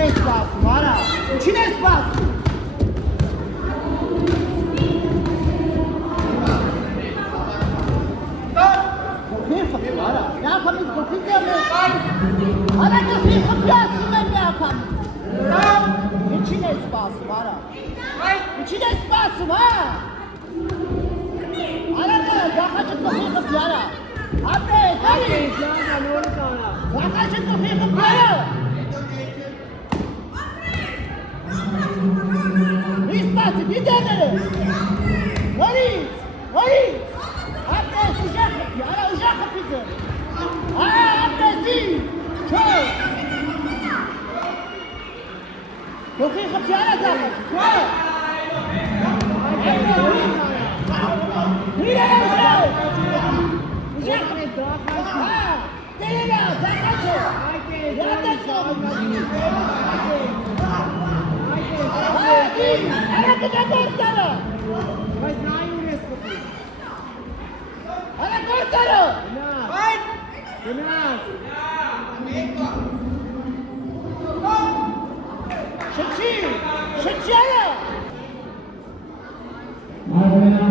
Uchine espaço, vara. Uchine espaço. Vara. Ya kami kokiya me. Ara ke fi kokiya me ya kami. Uchine espaço, vara. Uchine espaço, vara. Ara ke zakacık kokiya ra. Abre, hadi. Zakacık kokiya. Espaço, gidelim. Hadi. Hadi. Abre, sıcak kokiya. Ara sıcak kokiya. Abre, zi. Çok. Kokiya ra zakacık. Çok. Amen.